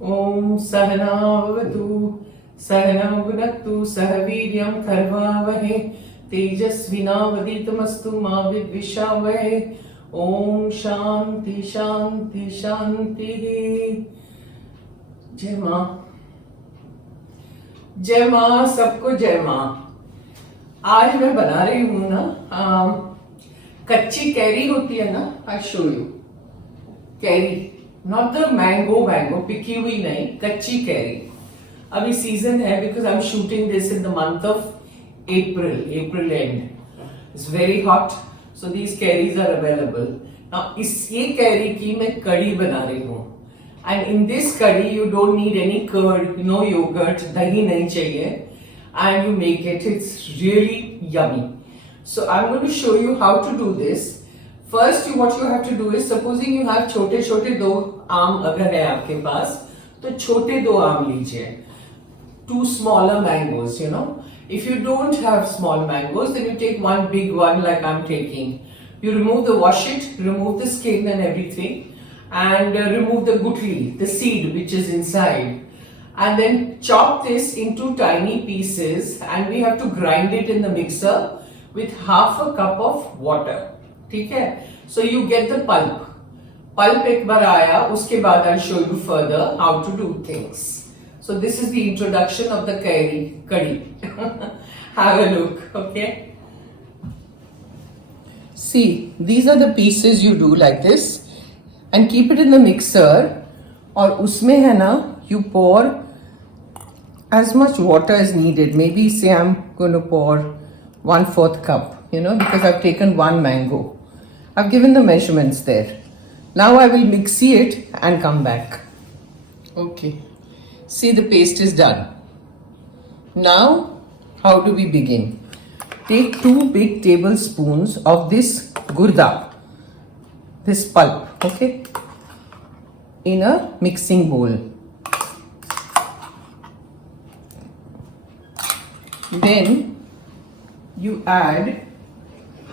Om Sahana Vavatu Sahana Bhunaktu Sahaviryam Karvavahe Tejasvinavaditamastu Ma Vidvishavahe Om Shanti Shanti Shanti जय माँ सबको जय माँ। आज मैं बना रही हूँ ना कच्ची कैरी होती है ना, I show you kairi, not the mango पिकी हुई नहीं, कच्ची कैरी। अभी सीजन है because I am shooting this in the month of April and, it's very hot, so these kairis are available now. ये कैरी की मैं कड़ी बना रही हूँ and in this curry you don't need any curd, no yogurt, dahi nahi chahiye, and you make it, it's really yummy. So I'm going to show you how to do this. First what you have to do is, supposing you have छोटे छोटे दो आम अगर है आपके पास तो छोटे दो आम लीजिए, 2 smaller mangoes, you know. If you don't have small mangoes then you take one big one like I'm taking. You remove the wash it, remove the skin and everything, and remove the gutli, the seed which is inside, and then chop this into tiny pieces, and we have to grind it in the mixer with half a cup of water. ठीक है? So you get the pulp एक बार आया, उसके बाद I'll show you further how to do things. So this is the introduction of the curry. Have a look, okay? See, these are the pieces you do like this. And keep it in the mixer, और उसमें है ना, you pour as much water as needed. Maybe say I'm going to pour 1/4 cup, you know, because I've taken 1 mango. I've given the measurements there. Now I will mixy it and come back. Okay, see, the paste is done. Now how do we begin? Take 2 big tablespoons of this gurda, this pulp, okay, in a mixing bowl. Then you add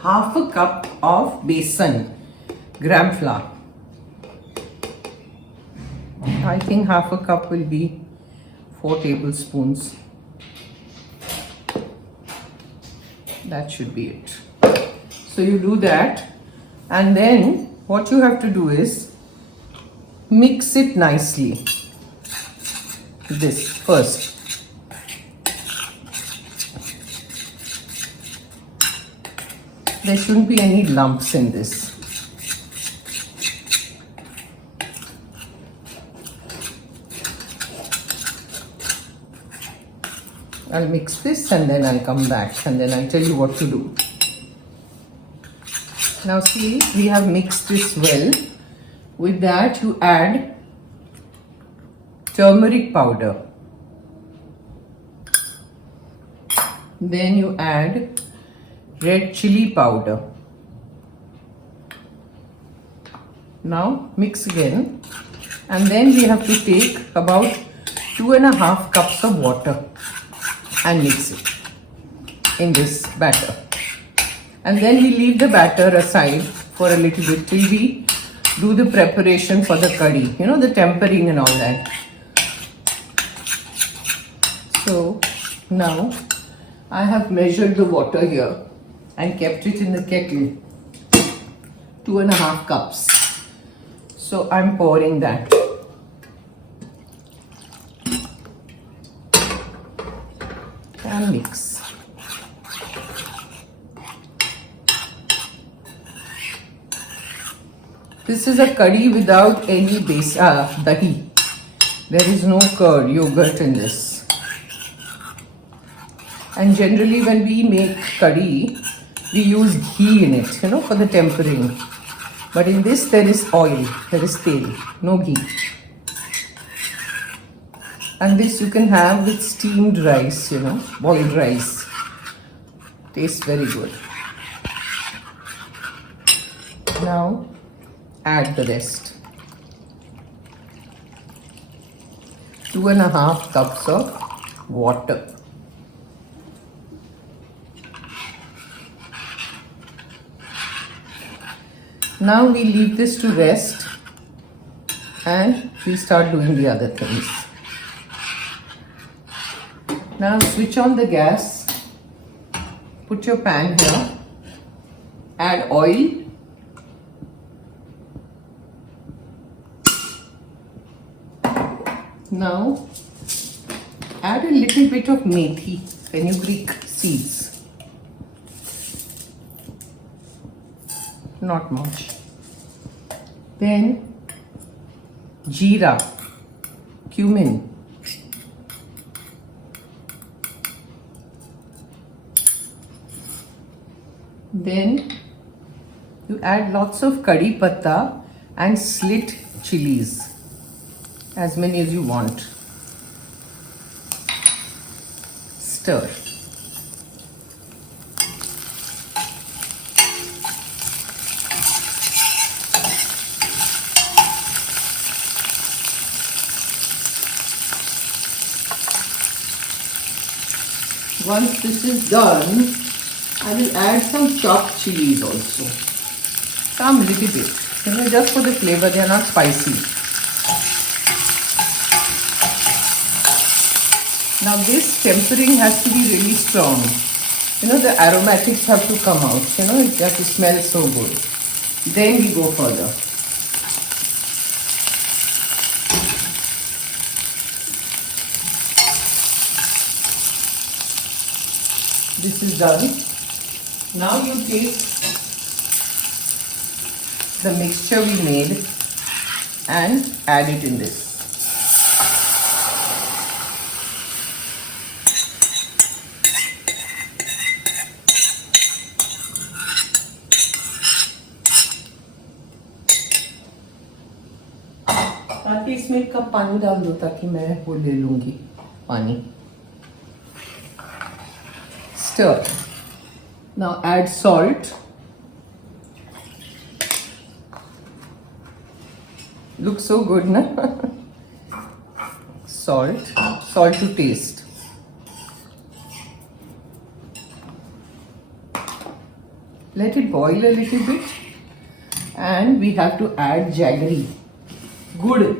half a cup of besan, gram flour. I think half a cup will be 4 tablespoons. That should be it. So you do that, and then what you have to do is mix it nicely. This first. There shouldn't be any lumps in this. I'll mix this and then I'll come back and then I'll tell you what to do. Now see, we have mixed this well. With that you add turmeric powder. Then you add red chilli powder. Now mix again, and then we have to take about 2.5 cups of water and mix it in this batter. And then we leave the batter aside for a little bit till we do the preparation for the curry, you know, the tempering and all that. So now I have measured the water here and kept it in the kettle, 2.5 cups. So I'm pouring that. And mix. This is a curry without any dahi. There is no curd, yogurt in this. And generally when we make curry, we use ghee in it, you know, for the tempering. But in this there is oil, there is tel, no ghee. And this you can have with steamed rice, you know, boiled rice. Tastes very good. Now add the rest. 2.5 cups of water. Now we leave this to rest and we start doing the other things. Now switch on the gas, put your pan here, add oil, now add a little bit of methi, fenugreek seeds, not much. Then jeera, cumin, then you add lots of kadhi patta and slit chillies, as many as you want. Stir. Once this is done, I will add some chopped chillies also. Some little bit, just for the flavor, they are not spicy. Now this tempering has to be really strong. The aromatics have to come out, it has to smell so good. Then we go further. This is done. Now you take the mixture we made and add it in this. ताकि इसमें एक cup पानी डाल दो ताकि मैं वो ले लूँगी पानी. Stir. Now add salt. Looks so good, na? Salt to taste. Let it boil a little bit, and we have to add jaggery. Good.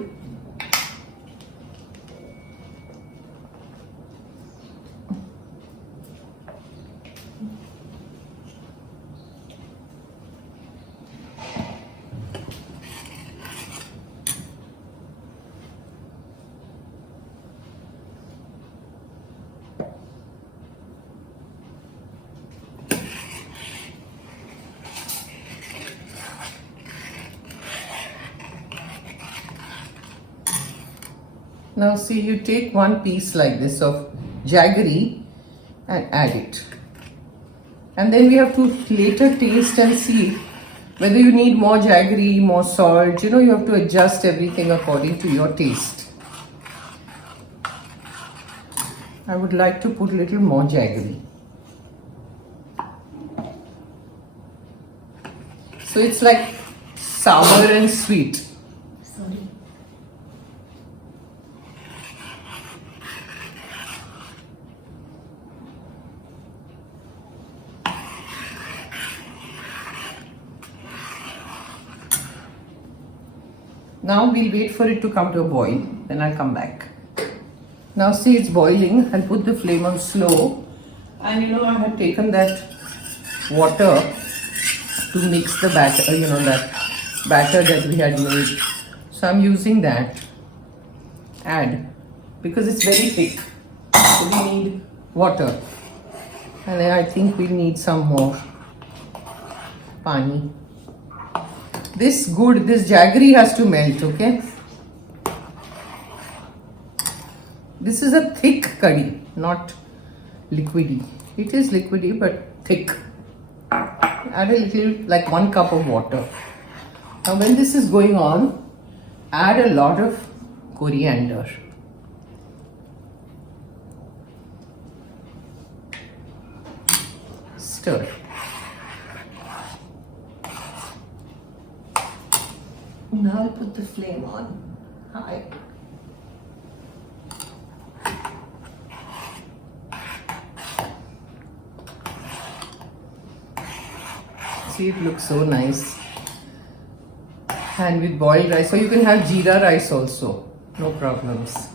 Now see, you take one piece like this of jaggery and add it. And then we have to later taste and see whether you need more jaggery, more salt. You have to adjust everything according to your taste. I would like to put a little more jaggery. So it's like sour and sweet. Sorry. Now we'll wait for it to come to a boil, then I'll come back. Now see, it's boiling. I'll put the flame on slow. And I have taken that water to mix the batter, that batter that we had made. So I'm using that. Add, because it's very thick. So we need water. And then I think we'll need some more pani. This jaggery has to melt, okay? This is a thick curry, not liquidy. It is liquidy but thick. Add a little, like 1 cup of water. Now when this is going on, add a lot of coriander. Stir. Now I'll put the flame on high. See, it looks so nice. and with boiled rice, or you can have jeera rice also, no problems.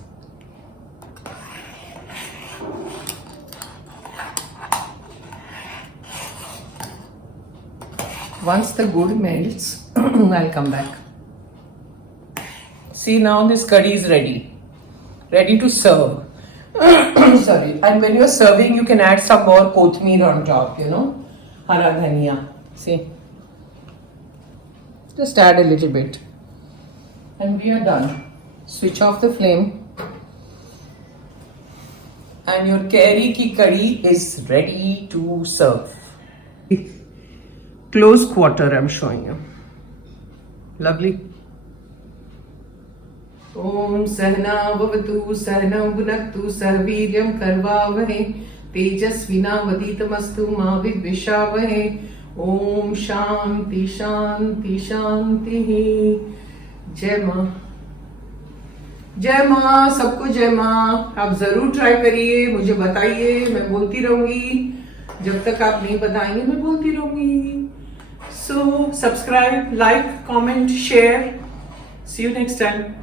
Once the gur melts, I'll come back. See, now this curry is ready to serve. Sorry, and when you're serving, you can add some more kothmeer on top, you know, hara dhania. See, just add a little bit, and we are done. Switch off the flame, and your Kairi ki curry is ready to serve. Close quarter, I'm showing you. Lovely. Om Sahna Bhavatu Sahna Bhunaktu Sahviryam Karvavahe Tejasvinavaditamastu Ma Vidvishavahe. Om Shanti Shanti Shanti. जय माँ, जय माँ, सबको जय माँ. आप जरूर try करिए, मुझे बताइए, मैं बोलती रहूंगी. जब तक आप नहीं बताएंगे मैं बोलती रहूंगी. So subscribe, like, comment, share. See you next time.